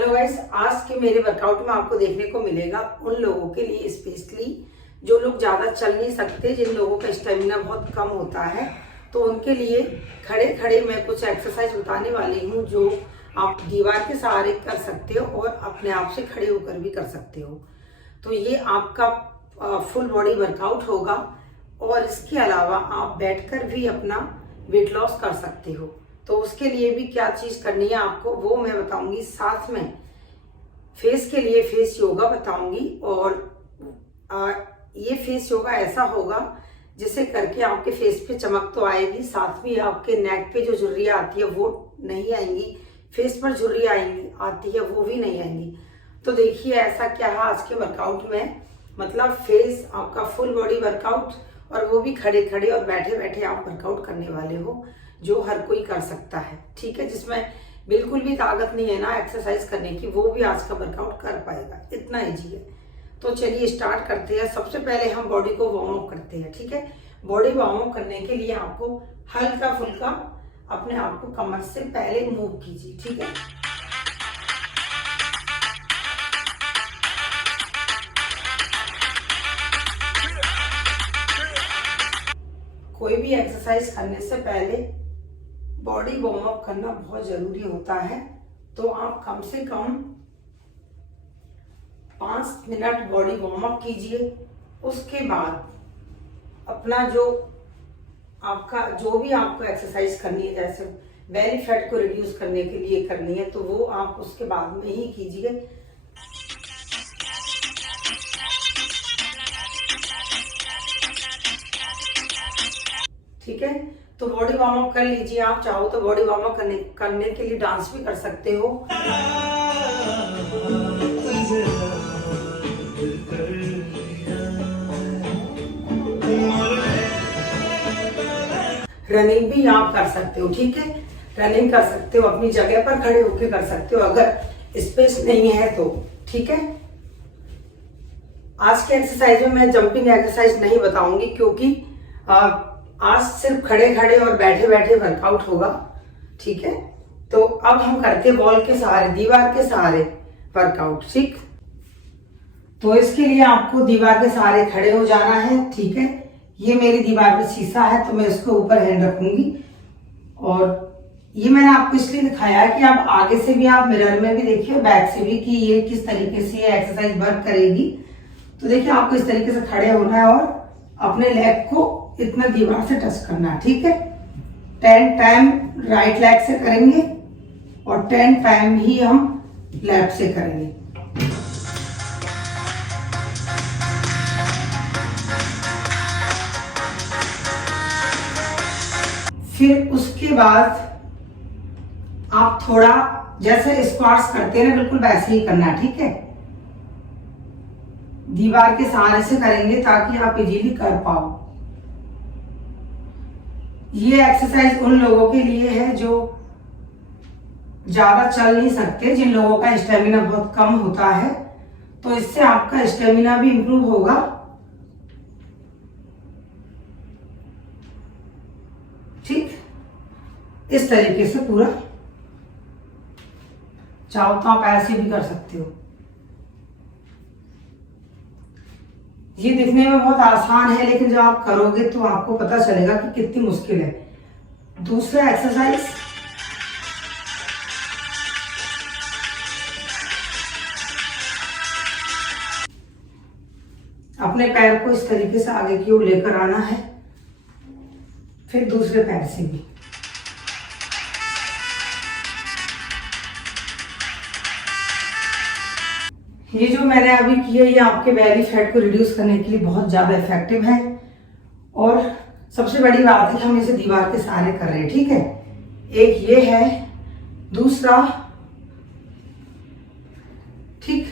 Hello guys, आज के मेरे वर्कआउट में आपको देखने को मिलेगा उन लोगों के लिए स्पेशली जो लोग ज़्यादा चल नहीं सकते, जिन लोगों का स्टेमिना बहुत कम होता है। तो उनके लिए खड़े खड़े मैं कुछ एक्सरसाइज बताने वाली हूँ जो आप दीवार के सहारे कर सकते हो और अपने आप से खड़े होकर भी कर सकते हो। तो ये आपका फुल बॉडी वर्कआउट होगा और इसके अलावा आप बैठकर भी अपना वेट लॉस कर सकते हो। तो उसके लिए भी क्या चीज़ करनी है आपको वो मैं बताऊंगी, साथ में फेस के लिए फेस योगा बताऊंगी। और ये फेस योगा ऐसा होगा जिसे करके आपके फेस पे चमक तो आएगी, साथ में आपके नेक पे जो झुर्रियाँ आती है वो नहीं आएंगी, फेस पर झुर्रियाँ आती है वो भी नहीं आएंगी। तो देखिए ऐसा क्या है आज के वर्कआउट में, मतलब फेस आपका फुल बॉडी वर्कआउट और वो भी खड़े खड़े और बैठे बैठे आप वर्कआउट करने वाले हो जो हर कोई कर सकता है। ठीक है, जिसमें बिल्कुल भी ताकत नहीं है ना एक्सरसाइज करने की, वो भी आज का वर्कआउट कर पाएगा, इतना ईजी है। तो चलिए स्टार्ट करते हैं। सबसे पहले हम बॉडी को वार्म अप करते हैं। ठीक है, बॉडी वार्म अप करने के लिए आपको हल्का फुल्का अपने आप को कमर से पहले मूव कीजिए। ठीक है, कोई भी एक्सरसाइज करने से पहले बॉडी वार्म अप करना बहुत जरूरी होता है। तो आप कम से कम 5 मिनट बॉडी वार्म अप कीजिए। उसके बाद अपना जो भी आपको एक्सरसाइज करनी है, जैसे बेली फैट को रिड्यूस करने के लिए करनी है, तो वो आप उसके बाद में ही कीजिए। ठीक है, तो बॉडी वार्म अप कर लीजिए। आप चाहो तो बॉडी वार्म अप करने के लिए डांस भी कर सकते हो। रनिंग भी आप कर सकते हो। ठीक है, रनिंग कर सकते हो, अपनी जगह पर खड़े होकर कर सकते हो अगर स्पेस नहीं है तो। ठीक है, आज के एक्सरसाइज में मैं जंपिंग एक्सरसाइज नहीं बताऊंगी क्योंकि आज सिर्फ खड़े खड़े और बैठे बैठे वर्कआउट होगा। ठीक है, तो अब हम करते बॉल के सहारे, दीवार के सहारे वर्कआउट। ठीक, तो इसके लिए आपको दीवार के सहारे खड़े हो जाना है। ठीक है, ये मेरी दीवार पे शीशा है तो मैं इसको ऊपर हैंड रखूंगी और ये मैंने आपको इसलिए दिखाया है कि आप आगे से भी आप मिरर में भी देखिए, बैक से भी, कि ये किस तरीके से ये एक्सरसाइज वर्क करेगी। तो देखिए आपको इस तरीके से खड़े होना है और अपने लेग को इतना दीवार से टच करना है। ठीक है, 10 टाइम राइट लेग से करेंगे और 10 टाइम ही हम लेफ्ट से करेंगे। फिर उसके बाद आप थोड़ा जैसे स्क्वाट्स करते हैं ना, बिल्कुल वैसे ही करना है। ठीक है, दीवार के सहारे से करेंगे ताकि आप इजीली कर पाओ। ये एक्सरसाइज उन लोगों के लिए है जो ज्यादा चल नहीं सकते, जिन लोगों का स्टेमिना बहुत कम होता है। तो इससे आपका स्टेमिना भी इंप्रूव होगा। ठीक, इस तरीके से पूरा, चाहो तो आप ऐसे भी कर सकते हो। ये दिखने में बहुत आसान है लेकिन जब आप करोगे तो आपको पता चलेगा कि कितनी मुश्किल है। दूसरा एक्सरसाइज, अपने पैर को इस तरीके से आगे की ओर लेकर आना है, फिर दूसरे पैर से भी। ये जो मैंने अभी किया ये आपके बेली फैट को रिड्यूस करने के लिए बहुत ज्यादा इफेक्टिव है और सबसे बड़ी बात है कि हम इसे दीवार के सहारे कर रहे हैं। ठीक है, एक ये है, दूसरा, ठीक,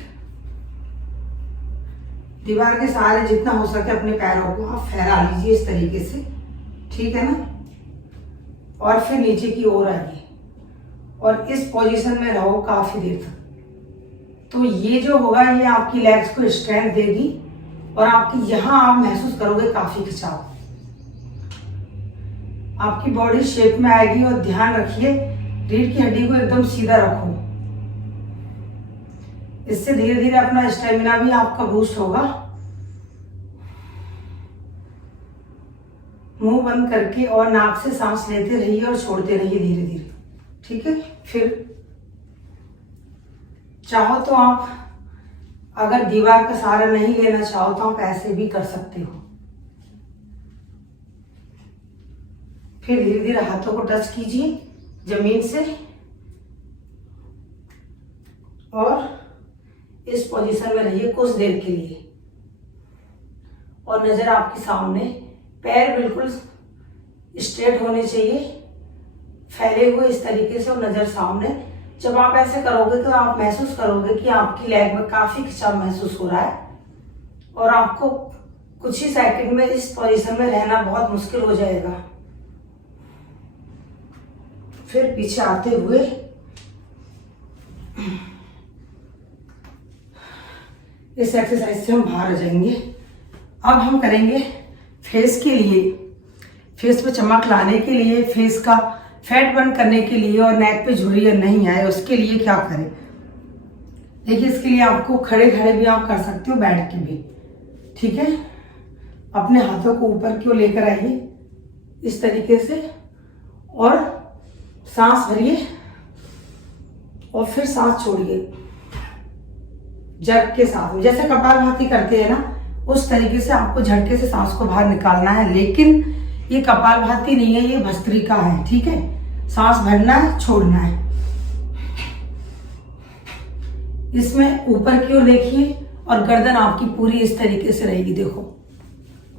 दीवार के सहारे जितना हो सके अपने पैरों को आप फैला लीजिए इस तरीके से। ठीक है ना, और फिर नीचे की ओर आइए और इस पोजीशन में रहो काफी देर तक। तो ये जो होगा ये आपकी लेग्स को स्ट्रेंथ देगी और आपकी यहां आप महसूस करोगे काफी खिंचाव, आपकी बॉडी शेप में आएगी। और ध्यान रखिए रीढ़ की हड्डी को एकदम सीधा रखो, इससे धीरे धीरे अपना स्टेमिना भी आपका बूस्ट होगा। मुंह बंद करके और नाक से सांस लेते रहिए और छोड़ते रहिए धीरे धीरे, ठीक है। फिर चाहो तो आप अगर दीवार का सहारा नहीं लेना चाहो तो आप ऐसे भी कर सकते हो। फिर धीरे धीरे हाथों को टच कीजिए जमीन से और इस पोजीशन में रहिए कुछ देर के लिए। और नजर आपके सामने, पैर बिल्कुल स्ट्रेट होने चाहिए, फैले हुए इस तरीके से, और नजर सामने। जब आप ऐसे करोगे तो आप महसूस करोगे कि आपकी लेग में काफी खिंचाव महसूस हो रहा है और आपको कुछ ही सेकंड में इस पोजीशन में रहना बहुत मुश्किल हो जाएगा। फिर पीछे आते हुए इस एक्सरसाइज से हम बाहर आ जाएंगे। अब हम करेंगे फेस के लिए, फेस पे चमक लाने के लिए, फेस का फैट बर्न करने के लिए और नेक पे झुर्रियां नहीं आए उसके लिए क्या करें। देखिए, इसके लिए आपको खड़े खड़े भी आप कर सकते हो, बैठ के भी, ठीक है। अपने हाथों को ऊपर की ओर लेकर आइए इस तरीके से और सांस भरिए और फिर सांस छोड़िए जग के साथ में, जैसे कपालभाति करते हैं ना उस तरीके से आपको झटके से सांस को बाहर निकालना है। लेकिन ये कपालभाति नहीं है, ये भस्त्रिका है, ठीक है। सांस भरना है, छोड़ना है। इसमें ऊपर की ओर देखिए और गर्दन आपकी पूरी इस तरीके से रहेगी, देखो।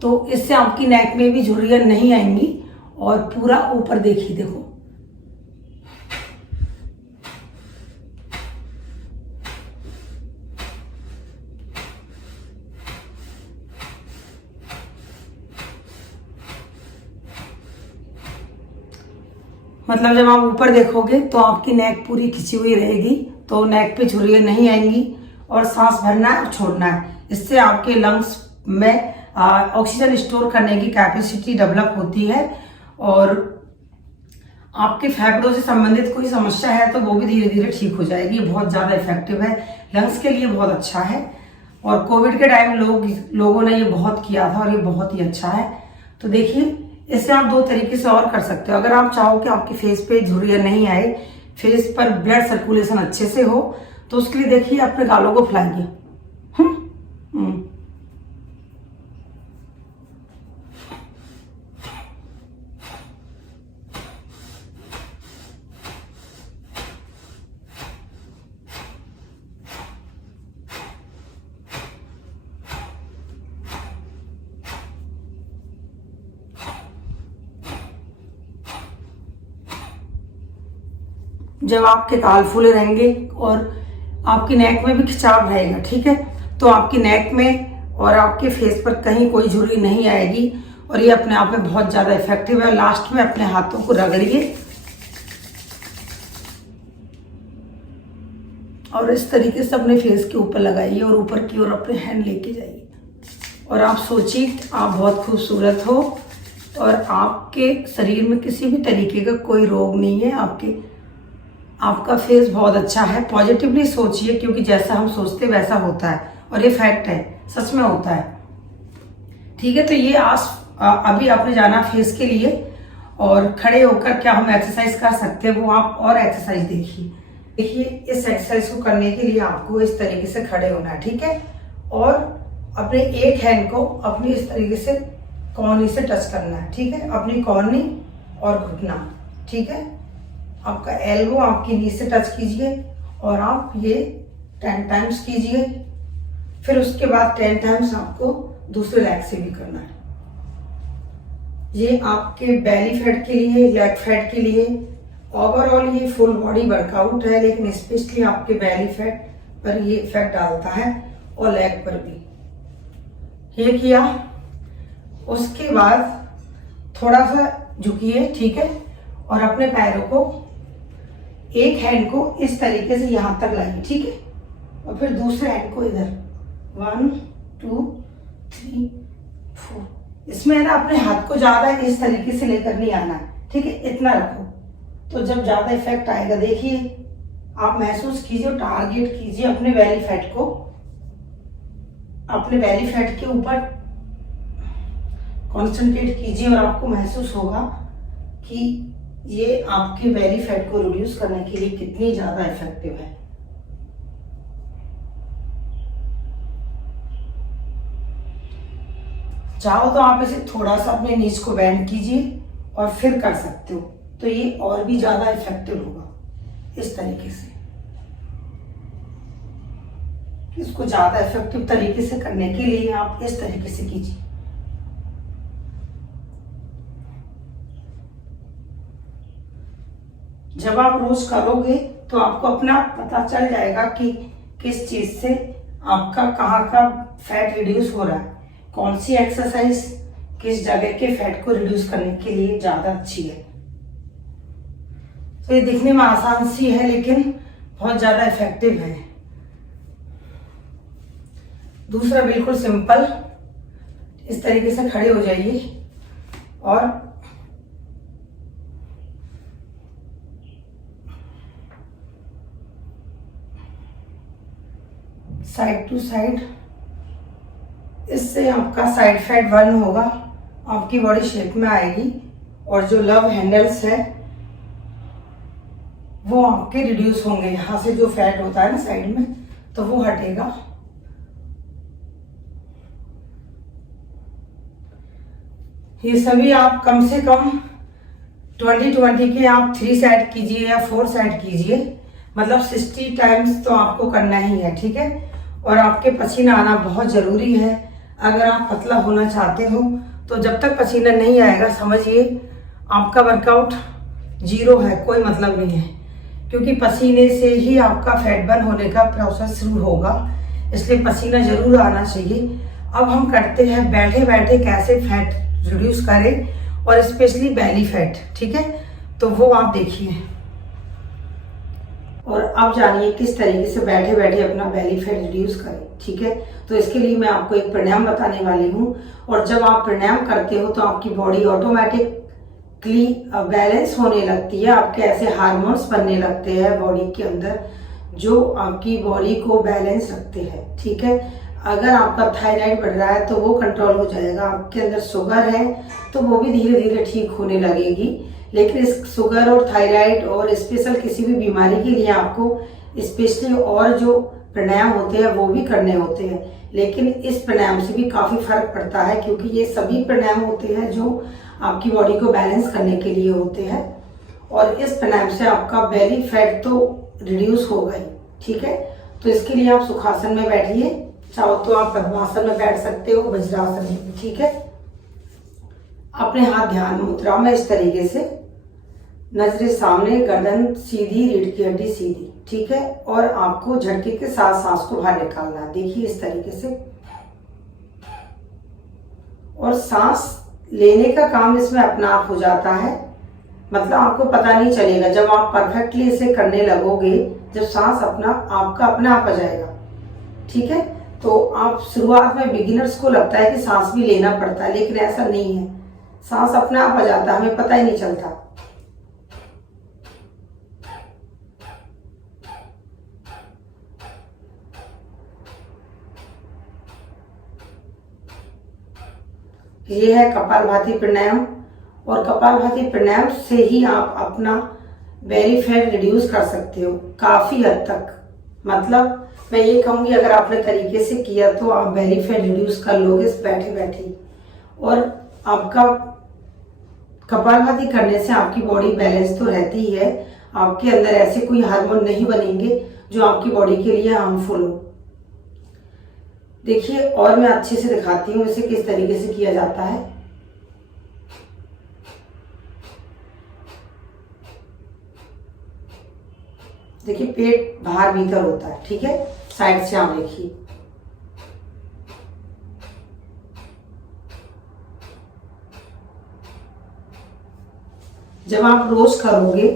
तो इससे आपकी नेक में भी झुर्रियां नहीं आएंगी और पूरा ऊपर देखिए, देखो। मतलब जब आप ऊपर देखोगे तो आपकी नेक पूरी खिंची हुई रहेगी, तो नेक पे झुर्रियां नहीं आएंगी। और सांस भरना है और छोड़ना है। इससे आपके लंग्स में ऑक्सीजन स्टोर करने की कैपेसिटी डेवलप होती है और आपके फेफड़ों से संबंधित कोई समस्या है तो वो भी धीरे धीरे ठीक हो जाएगी। बहुत ज़्यादा इफेक्टिव है, लंग्स के लिए बहुत अच्छा है। और कोविड के टाइम लोगों ने ये बहुत किया था और ये बहुत ही अच्छा है। तो देखिए, इससे आप दो तरीके से और कर सकते हो। अगर आप चाहो कि आपके फेस पे झुर्रियां नहीं आए, फेस पर ब्लड सर्कुलेशन अच्छे से हो, तो उसके लिए देखिए अपने गालों को फैलाइए। जब आपके गाल फूले रहेंगे और आपकी नेक में भी खिंचाव रहेगा, ठीक है, तो आपकी नेक में और आपके फेस पर कहीं कोई झुर्री नहीं आएगी और ये अपने आप में बहुत ज़्यादा इफेक्टिव है। लास्ट में अपने हाथों को रगड़िए और इस तरीके से अपने फेस के ऊपर लगाइए और ऊपर की ओर अपने हैंड लेके जाइए और आप सोचिए आप बहुत खूबसूरत हो और आपके शरीर में किसी भी तरीके का कोई रोग नहीं है। आपका फेस बहुत अच्छा है। पॉजिटिवली सोचिए, क्योंकि जैसा हम सोचते वैसा होता है और ये फैक्ट है, सच में होता है, ठीक है। तो ये अभी आपने जाना फेस के लिए और खड़े होकर क्या हम एक्सरसाइज कर सकते हैं वो आप और एक्सरसाइज देखिए। इस एक्सरसाइज को करने के लिए आपको इस तरीके से खड़े होना है, ठीक है। और अपने एक हैंड को अपनी इस तरीके से कोहनी से टच करना है, ठीक है। अपनी कोहनी और घुटना, ठीक है। आपका एल्बो आपकी नी से टच कीजिए और आप ये 10 टाइम्स कीजिए। फिर उसके बाद 10 टाइम्स आपको दूसरे लेग से भी करना है। ये आपके बेली फैट के लिए, लेग फैट के लिए, ओवरऑल ये फुल बॉडी वर्कआउट है, लेकिन स्पेशली आपके बेली फैट पर ये इफेक्ट डालता है और लेग पर भी। ये किया, उसके बाद थोड़ा सा झुकिए, ठीक है, और अपने पैरों को एक हैंड को इस तरीके से यहां तक लाइए, ठीक है, और फिर दूसरे हैंड को इधर 1 2 3 4। इसमें ना अपने हाथ को ज्यादा इस तरीके से लेकर नहीं आना है, ठीक है, इतना रखो। तो जब ज्यादा इफेक्ट आएगा, देखिए आप महसूस कीजिए, टारगेट कीजिए अपने बेली फैट को, अपने बेली फैट के ऊपर कॉन्सेंट्रेट कीजिए और आपको महसूस होगा कि ये आपके बेली फैट को रिड्यूस करने के लिए कितनी ज्यादा इफेक्टिव है। चाहो तो आप इसे थोड़ा सा अपने नीज को बेंड कीजिए और फिर कर सकते हो, तो ये और भी ज्यादा इफेक्टिव होगा। इस तरीके से इसको ज्यादा इफेक्टिव तरीके से करने के लिए आप इस तरीके से कीजिए। जब आप रोज करोगे तो आपको अपना पता चल जाएगा कि किस चीज से आपका कहाँ का फैट रिड्यूस हो रहा है, कौन सी एक्सरसाइज किस जगह के फैट को रिड्यूस करने के लिए ज्यादा अच्छी है। तो ये दिखने में आसान सी है लेकिन बहुत ज्यादा इफेक्टिव है। दूसरा बिल्कुल सिंपल, इस तरीके से खड़े हो जाइए और साइड टू साइड, इससे आपका साइड फैट बर्न होगा, आपकी बॉडी शेप में आएगी और जो लव हैंडल्स है वो आपके रिड्यूस होंगे। यहाँ से जो फैट होता है ना साइड में, तो वो हटेगा। ये सभी आप कम से कम 20-20 के आप 3 सेट कीजिए या 4 सेट कीजिए, मतलब 60 टाइम्स तो आपको करना ही है, ठीक है। और आपके पसीना आना बहुत जरूरी है। अगर आप पतला होना चाहते हो तो जब तक पसीना नहीं आएगा समझिए आपका वर्कआउट जीरो है, कोई मतलब नहीं है, क्योंकि पसीने से ही आपका फैट बर्न होने का प्रोसेस शुरू होगा, इसलिए पसीना जरूर आना चाहिए। अब हम करते हैं बैठे बैठे कैसे फैट रिड्यूस करें और स्पेशली बेली फैट, ठीक है। तो वो आप देखिए और अब जानिए किस तरीके से बैठे बैठे अपना बेली फैट रिड्यूस करें, ठीक है। तो इसके लिए मैं आपको एक प्राणायाम बताने वाली हूँ और जब आप प्राणायाम करते हो तो आपकी बॉडी ऑटोमेटिकली बैलेंस होने लगती है। आपके ऐसे हार्मोन्स बनने लगते हैं बॉडी के अंदर जो आपकी बॉडी को बैलेंस रखते हैं, ठीक है। अगर आपका थायराइड बढ़ रहा है तो वो कंट्रोल हो जाएगा, आपके अंदर शुगर है तो वो भी धीरे धीरे ठीक होने लगेगी। लेकिन इस शुगर और थायराइड और स्पेशल किसी भी बीमारी के लिए आपको स्पेशली और जो प्राणायाम होते हैं वो भी करने होते हैं, लेकिन इस प्राणायाम से भी काफी फर्क पड़ता है क्योंकि ये सभी प्राणायाम होते हैं जो आपकी बॉडी को बैलेंस करने के लिए होते हैं। और इस प्राणायाम से आपका बेली फैट तो रिड्यूस होगा ही, ठीक है। तो इसके लिए आप सुखासन में बैठिए, चाहो तो आप पद्मासन में बैठ सकते हो, वज्रासन में, ठीक है। अपने हाथ ध्यान मुद्रा में इस तरीके से, नजरें सामने, गर्दन सीधी, रीढ़ की हड्डी सीधी, ठीक है। और आपको झटके के साथ सांस को बाहर निकालना है, देखिए इस तरीके से। और सांस लेने का काम इसमें अपना आप हो जाता है, मतलब आपको पता नहीं चलेगा। जब आप परफेक्टली इसे करने लगोगे, जब सांस आपका अपना आप आ जाएगा, ठीक है। तो आप शुरुआत में बिगिनर्स को लगता है कि सांस भी लेना पड़ता है, लेकिन ऐसा नहीं है, सांस अपना आप आ जाता है, हमें पता ही नहीं चलता। ये है कपालभाति प्राणायाम और कपालभाति प्राणायाम से ही आप अपना बेली फैट रिड्यूस कर सकते हो काफी हद तक। मतलब मैं ये कहूंगी अगर आपने तरीके से किया तो आप बेली फैट रिड्यूस कर लोगे बैठे बैठे। और आपका कपालभाति करने से आपकी बॉडी बैलेंस तो रहती ही है, आपके अंदर ऐसे कोई हार्मोन नहीं बनेंगे जो आपकी बॉडी के लिए हार्मफुल हो। देखिए और मैं अच्छे से दिखाती हूँ इसे किस तरीके से किया जाता है। देखिए पेट बाहर भीतर होता है, ठीक है। साइड से आप देखिए, जब आप रोज करोगे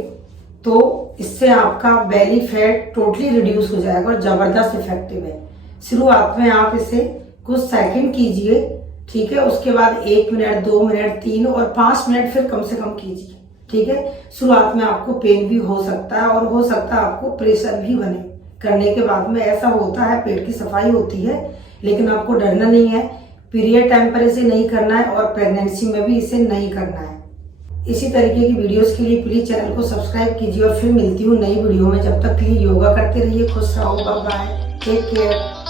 तो इससे आपका बेली फैट टोटली रिड्यूस हो जाएगा और जबरदस्त इफेक्टिव है। शुरुआत में आप इसे कुछ सेकंड कीजिए, ठीक है। उसके बाद 1 मिनट, 2 मिनट, 3 और 5 मिनट फिर कम से कम कीजिए, ठीक है। शुरुआत में आपको पेन भी हो सकता है और हो सकता है आपको प्रेशर भी बने। करने के बाद में ऐसा होता है, पेट की सफाई होती है, लेकिन आपको डरना नहीं है। पीरियड टाइम पर इसे नहीं करना है और प्रेगनेंसी में भी इसे नहीं करना है। इसी तरीके की वीडियोस के लिए प्लीज चैनल को सब्सक्राइब कीजिए और फिर मिलती हूँ नई वीडियो में। जब तक के लिए योगा करते रहिए, खुश रहो, बाय बाय, टेक केयर।